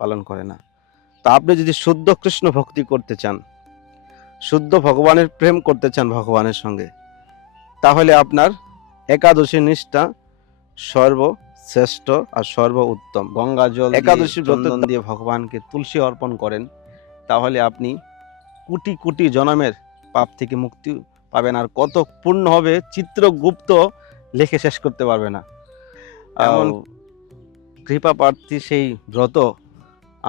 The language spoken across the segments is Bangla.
পালন করে না। তা আপনি যদি শুদ্ধ কৃষ্ণ ভক্তি করতে চান, শুদ্ধ ভগবানের প্রেম করতে চান ভগবানের সঙ্গে, তাহলে আপনার একাদশী নিষ্ঠা সর্বশ্রেষ্ঠ আর সর্ব উত্তম। গঙ্গা জল একাদশী ব্রত দিয়ে ভগবানকে তুলসী অর্পণ করেন, তাহলে আপনি কোটি কোটি জন্মের পাপ থেকে মুক্তি পাবেন। আর কত পূর্ণ হবে চিত্রগুপ্ত লিখে শেষ করতে পারবে না। এমন কৃপা প্রার্থী সেই ব্রত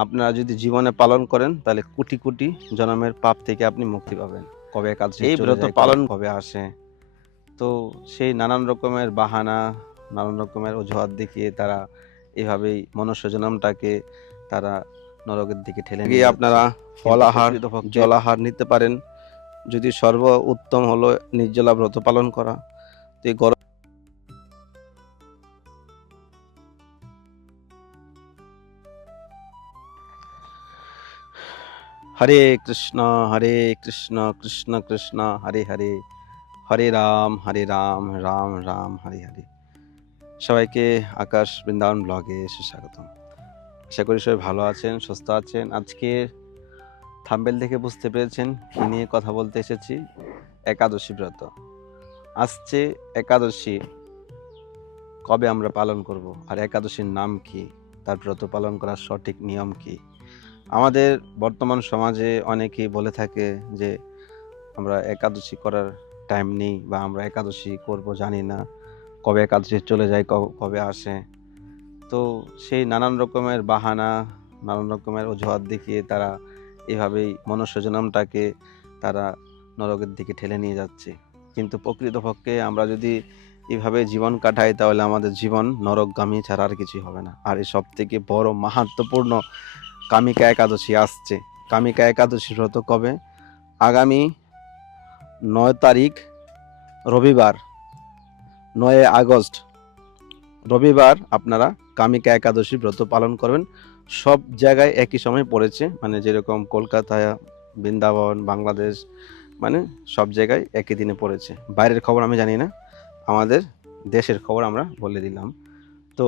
আপনারা যদি জীবনে পালন করেন, তাহলে কোটি কোটি জন্মের পাপ থেকে আপনি মুক্তি পাবেন। কবে একাদশী এই ব্রত পালন কবে আসে, তো সেই নানান রকমের বাহানা, নানান রকমের অজুহাত দেখিয়ে তারা এভাবেই মনুষ্য জন্মটাকে তারা নরকের দিকে ঠেলে নিয়ে আপনারা ফলাহার জলাহার নিতে পারেন। যদি সর্ব উত্তম হলো নির্জলা ব্রত পালন করা। তো এই গরম হরে কৃষ্ণ কৃষ্ণ কৃষ্ণ হরে হরে, হরে রাম রাম রাম হরে হরে। সবাইকে আকাশ বৃন্দাবন ব্লগে এসে স্বাগতম। আশা করি সবাই ভালো আছেন, সুস্থ আছেন। আজকে থাম্বনেল দেখে বুঝতে পেরেছেন কি নিয়ে কথা বলতে এসেছি। একাদশী ব্রত আসছে। একাদশী কবে আমরা পালন করব, আর একাদশীর নাম কি, তার ব্রত পালন করার সঠিক নিয়ম কি। আমাদের বর্তমান সমাজে অনেকেই বলে থাকে যে আমরা একাদশী করার টাইম নেই, বা আমরা একাদশী করব জানি না, কবে একাদশী চলে যায়, কবে আসে। তো সেই নানান রকমের বাহানা, নানান রকমের অজুহাত দেখিয়ে তারা এভাবেই মনুষ্য জন্মটাকে তারা নরকের দিকে ঠেলে নিয়ে যাচ্ছে। কিন্তু প্রকৃতপক্ষে আমরা যদি এভাবে জীবন কাটাই, তাহলে আমাদের জীবন নরকগামী ছাড়া আর কিছুই হবে না। আর এই সব থেকে বড় মাহাত্ম্যপূর্ণ কামিকা একাদশী আসছে। কামিকা একাদশী ব্রত কবে? আগামী 9 তারিখ রবিবার, 9 আগস্ট রবিবার আপনারা কামিকা একাদশী ব্রত পালন করবেন। সব জায়গায় একই সময় পড়েছে, মানে যেরকম কলকাতায়, বৃন্দাবন, বাংলাদেশ, মানে সব জায়গায় একই দিনে পড়েছে। বাইরের খবর আমি জানি না, আমাদের দেশের খবর আমরা বলে দিলাম। তো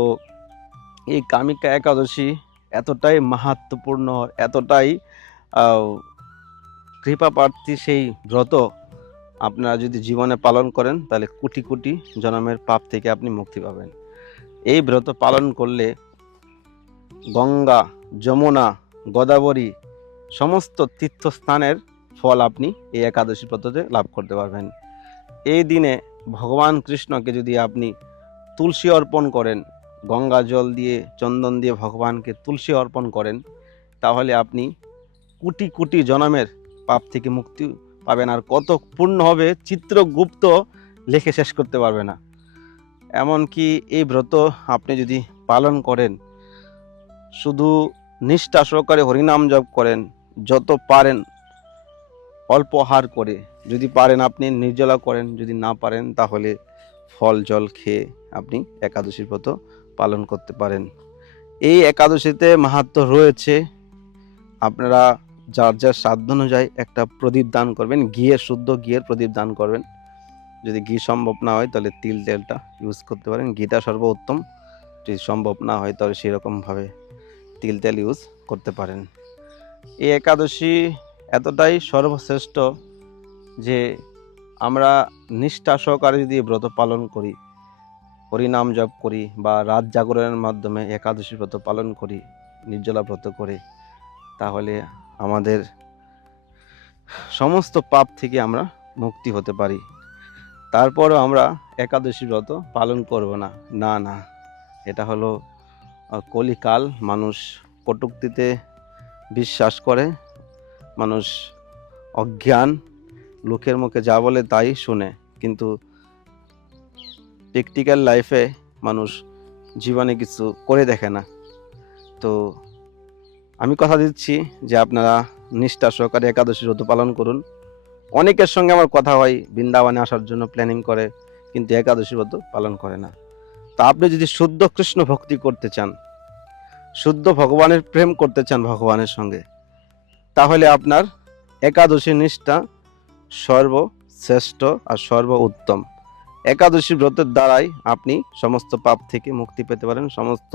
এই কামিকা একাদশী এতটাই মাহাত্ম্যপূর্ণ, এতটাই কৃপা প্রার্থী সেই ব্রত, আপনারা যদি জীবনে পালন করেন, তাহলে কোটি কোটি জন্মের পাপ থেকে আপনি মুক্তি পাবেন। এই ব্রত পালন করলে গঙ্গা, যমুনা, গোদাবরী সমস্ত তীর্থস্থানের ফল আপনি এই একাদশী ব্রততে লাভ করতে পারবেন। এই দিনে ভগবান কৃষ্ণকে যদি আপনি তুলসী অর্পণ করেন, গঙ্গা জল দিয়ে, চন্দন দিয়ে ভগবানকে তুলসী অর্পণ করেন, তাহলে আপনি কোটি কোটি জন্মের পাপ থেকে মুক্তি পাবেন। আর কত পূর্ণ হবে চিত্রগুপ্ত লিখে শেষ করতে পারবে না। এমনকি এই ব্রত আপনি যদি পালন করেন, শুধু নিষ্ঠা সহকারে হরিনাম জপ করেন, যত পারেন অল্প আহার করে, যদি পারেন আপনি নির্জলা করেন, যদি না পারেন তাহলে ফল জল খেয়ে আপনি একাদশীর ব্রত পালন করতে পারেন। এই একাদশীতে মাহাত্ম্য রয়েছে। আপনারা যার যার সাধ্য অনুযায়ী একটা প্রদীপ দান করবেন, ঘিয়ের, শুদ্ধ ঘিয়ের প্রদীপ দান করবেন। যদি ঘি সম্ভব না হয় তাহলে তেলটা ইউজ করতে পারেন, ঘিটা সর্বোত্তম। যদি সম্ভব না হয় তাহলে সেরকমভাবে তেল ইউজ করতে পারেন। এই একাদশী এতটাই সর্বশ্রেষ্ঠ যে আমরা নিষ্ঠা সহকারে যদি ব্রত পালন করি, হরিনাম জপ করি, বা রাত জাগরণের মাধ্যমে একাদশী ব্রত পালন করি, নির্জলা ব্রত করে, তাহলে আমাদের সমস্ত পাপ থেকে আমরা মুক্তি হতে পারি। তারপরও আমরা একাদশী ব্রত পালন করব না, না না, এটা হলো কলিকাল। মানুষ কটূক্তিতে বিশ্বাস করে, মানুষ অজ্ঞান, লোকের মুখে যা বলে তাই শুনে, কিন্তু প্র্যাকটিক্যাল লাইফে মানুষ জীবনে কিছু করে দেখে না। তো আমি কথা দিচ্ছি যে আপনারা নিষ্ঠা সহকারে একাদশী ব্রত পালন করুন। অনেকের সঙ্গে আমার কথা হয়, বৃন্দাবনে আসার জন্য প্ল্যানিং করে, কিন্তু একাদশী ব্রত পালন করে না। তা আপনি যদি শুদ্ধ কৃষ্ণ ভক্তি করতে চান, শুদ্ধ ভগবানের প্রেম করতে চান ভগবানের সঙ্গে, তাহলে আপনার একাদশী নিষ্ঠা সর্বশ্রেষ্ঠ আর সর্ব উত্তম। একাদশী ব্রতের দ্বারাই আপনি সমস্ত পাপ থেকে মুক্তি পেতে পারেন, সমস্ত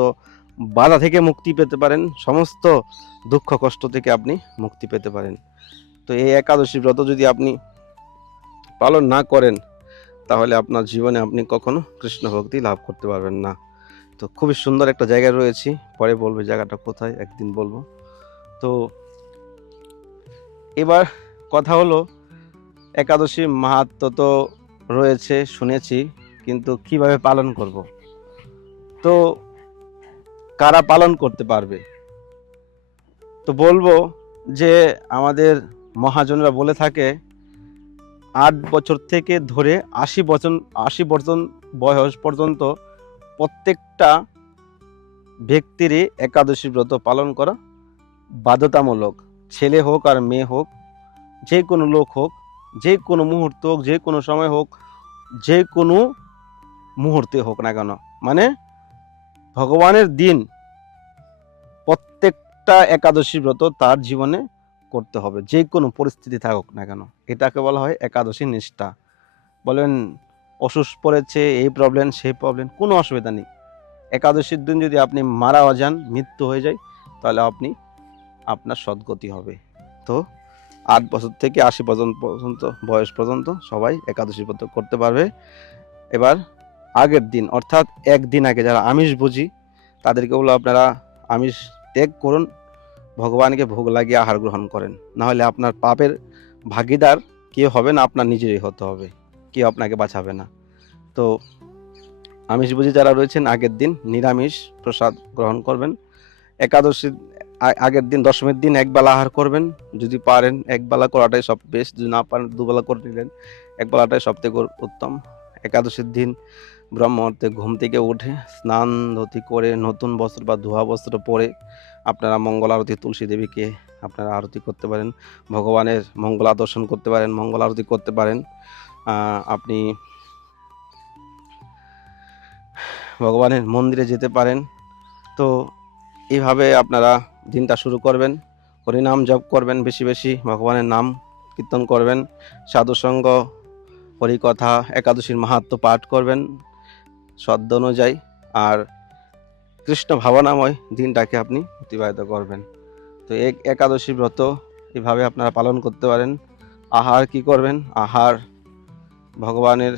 বাধা থেকে মুক্তি পেতে পারেন, সমস্ত দুঃখ কষ্ট থেকে আপনি মুক্তি পেতে পারেন। তো এই একাদশী ব্রত যদি আপনি পালন না করেন তাহলে আপনার জীবনে আপনি কখনো কৃষ্ণ ভক্তি লাভ করতে পারবেন না। তো খুবই সুন্দর একটা জায়গায় রয়েছি, পরে বলবো জায়গাটা কোথায়, একদিন বলবো। তো এবার কথা হলো, একাদশীর মাহাত্ম্য তো রয়েছে শুনেছি, কিন্তু কিভাবে পালন করব, তো কারা পালন করতে পারবে? তো বলবো যে আমাদের মহাজনরা বলে থাকে 8 বছর থেকে ধরে 80 বছর বয়স পর্যন্ত প্রত্যেকটা ব্যক্তিরই একাদশী ব্রত পালন করা বাধ্যতামূলক। ছেলে হোক আর মেয়ে হোক, যে কোনো লোক হোক, যে কোনো মুহূর্ত হোক, যে কোনো সময় হোক, যে কোনো মুহূর্তে হোক না কেন, মানে ভগবানের দিন প্রত্যেকটা একাদশী ব্রত তার জীবনে করতে হবে, যে কোনো পরিস্থিতি থাকুক না কেন। এটাকে বলা হয় একাদশী নিষ্ঠা। বলেন অসুস্থ পড়েছে, এই প্রবলেম সেই প্রবলেম, কোনো অসুবিধা নেই। একাদশীর দিন যদি আপনি মারাও যান, মৃত্যু হয়ে যায়, তাহলে আপনার সদ্গতি হবে। তো 8 বছর থেকে 80 পর্যন্ত বয়স পর্যন্ত সবাই একাদশী ব্রত করতে পারবে। এবার আগের দিন অর্থাৎ একদিন আগে যারা আমিষ ভোজী তাদেরকে বলো আপনারা আমিষ ত্যাগ করুন, ভগবানকে ভোগ লাগিয়ে আহার গ্রহণ করেন, নাহলে আপনার পাপের ভাগিদার কেউ হবে না, আপনার নিজেরই হতে হবে, কেউ আপনাকে বাঁচাবে না। তো আমিষভোজী যারা রয়েছেন আগের দিন নিরামিষ প্রসাদ গ্রহণ করবেন। একাদশীর আগের দিন দশমীর দিন একবেলা আহার করবেন, যদি পারেন একবেলা করাটাই সব বেস্ট, যদি না পারেন দুবেলা করে নিলেন, একবেলাটাই সবথেকে উত্তম। একাদশীর দিন ব্রহ্ম মুহূর্তে ঘুম থেকে উঠে স্নান ধুতি করে নতুন বস্ত্র বা ধোয়া বস্ত্র পরে আপনারা মঙ্গল আরতি তুলসী দেবীকে আপনারা আরতি করতে পারেন, ভগবানের মঙ্গলা দর্শন করতে পারেন, মঙ্গল আরতি করতে পারেন। আপনি ভগবানের মন্দিরে যেতে পারেন। তো এইভাবে আপনারা দিনটা শুরু করবেন, হরিনাম জপ করবেন, বেশি বেশি ভগবানের নাম কীর্তন করবেন, সাধুসঙ্গ, হরিকথা, একাদশীর মাহাত্ম্য পাঠ করবেন শ্রদ্ধ অনুযায়ী, আর কৃষ্ণ ভাবনাময় দিনটাকে আপনি অতিবাহিত করবেন। তো একাদশী ব্রত এভাবে আপনারা পালন করতে পারেন। আহার কি করবেন? আহার ভগবানের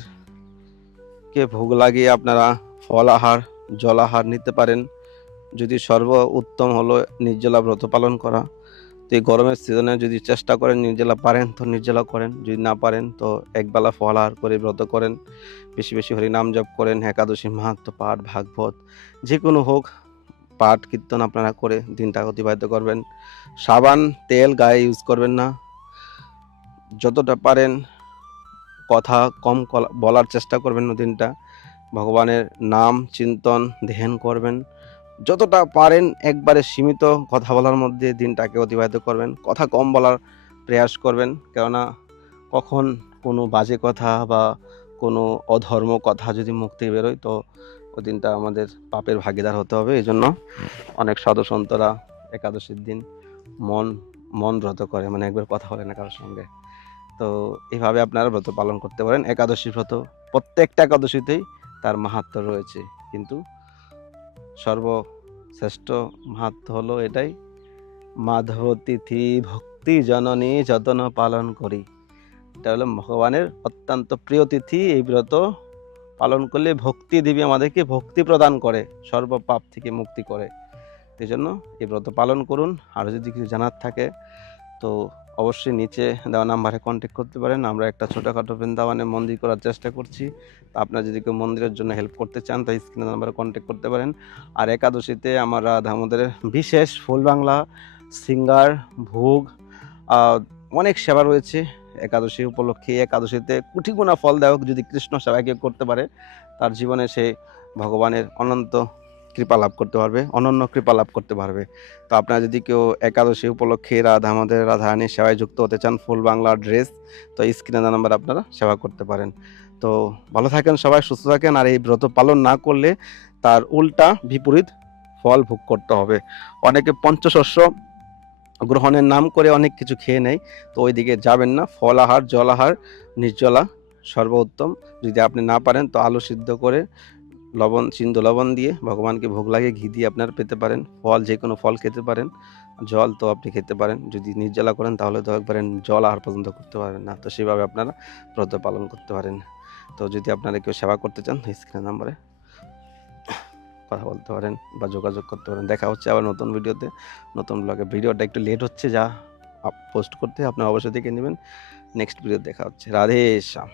কে ভোগ লাগিয়ে আপনারা ফল আহার, জল আহার নিতে পারেন। যদি সর্ব উত্তম হলো নির্জলা ব্রত পালন করা। তো এই গরমের সিজনে যদি চেষ্টা করেন নির্জলা পারেন তো নির্জলা করেন, যদি না পারেন তো একবেলা ফল আহার করে ব্রত করেন, বেশি বেশি হরিনাম জপ করেন, একাদশী মাহাত্ম্য পাঠ, ভাগবত যে কোনো হোক পাঠ কীর্তন আপনারা করে দিনটা অতিবাহিত করবেন। সাবান তেল গায়ে ইউজ করবেন না, যতটা পারেন কথা কম বলার চেষ্টা করবেন দিনটা, ভগবানের নাম চিন্তন ধ্যান করবেন, যতটা পারেন একবারে সীমিত কথা বলার মধ্যে দিনটাকে অতিবাহিত করবেন, কথা কম বলার প্রয়াস করবেন, কেননা কখন কোনো বাজে কথা বা কোনো অধর্ম কথা যদি মুখ থেকে বেরোয় তো ওই দিনটা আমাদের পাপের ভাগিদার হতে হবে। এই জন্য অনেক সাধু সন্তরা একাদশীর দিন মন ব্রত করে, মানে একবার কথা বলে না কারোর সঙ্গে। তো এইভাবে আপনারা ব্রত পালন করতে পারেন। একাদশী ব্রত প্রত্যেকটা একাদশীতেই তার মাহাত্ম্য রয়েছে, কিন্তু সর্বশ্রেষ্ঠ মাহাত্ম্য হলো এটাই, মাধব তিথি ভক্তি জননী যতন পালন করি। এটা হলো ভগবানের অত্যন্ত প্রিয় তিথি। এই ব্রত পালন করলে ভক্তি দেবী আমাদেরকে ভক্তি প্রদান করে, সর্ব পাপ থেকে মুক্তি করে। এই জন্য এই ব্রত পালন করুন। আর যদি কিছু জানার থাকে তো অবশ্যই নিচে দেওয়া নাম্বারে কন্ট্যাক্ট করতে পারেন। আমরা একটা ছোটোখাটো বৃন্দাবনে মন্দির করার চেষ্টা করছি, তো আপনারা যদি কেউ মন্দিরের জন্য হেল্প করতে চান তো স্ক্রিনে নাম্বারে কন্ট্যাক্ট করতে পারেন। আর একাদশীতে আমরা আমাদের বিশেষ ফুল বাংলা সিঙ্গার ভোগ অনেক সেবা রয়েছে একাদশী উপলক্ষে। একাদশীতে কোটি গুণা ফল দেওয়া যদি কৃষ্ণ সেবা কেউ করতে পারে তার জীবনে সে ভগবানের অনন্ত কৃপা লাভ করতে পারবে, অনন্য কৃপা লাভ করতে পারবে। তো আপনারা যদি কেউ একাদশী উপলক্ষে আমাদের রাধারানীর সেবায় যুক্ত হতে চান, ফুল বাংলা ড্রেস, তো স্ক্রিনে নাম্বার আপনারা সেবা করতে পারেন। তো ভালো থাকেন সবাই, সুস্থ থাকেন। আর এই ব্রত পালন না করলে তার উল্টা বিপরীত ফল ভোগ করতে হবে। অনেকে পঞ্চশস্য গ্রহণের নাম করে অনেক কিছু খেয়ে নেয়, তো ওই দিকে যাবেন না। ফল আহার, জল আহার, নির্জলা সর্বোত্তম। যদি আপনি না পারেন তো আলু সিদ্ধ করে লবণ, সিন্ধু লবণ দিয়ে ভগবানকে ভোগ লাগিয়ে ঘি দিয়ে আপনারা পেতে পারেন। ফল, যে কোনো ফল খেতে পারেন। জল তো আপনি খেতে পারেন। যদি নির্জলা করেন তাহলে তো একবারে জল আহার পর্যন্ত করতে পারবেন না। তো সেভাবে আপনারা ব্রত পালন করতে পারেন। তো যদি আপনারা কেউ সেবা করতে চান, স্ক্রিনের নাম্বারে কথা বলতে পারেন বা যোগাযোগ করতে পারেন। দেখা হচ্ছে আবার নতুন ভিডিওতে, নতুন ব্লগে। ভিডিওটা একটু লেট হচ্ছে যা পোস্ট করতে, আপনারা অবশ্যই দেখে নেবেন। নেক্সট ভিডিও দেখা হচ্ছে। রাধে শ্যাম।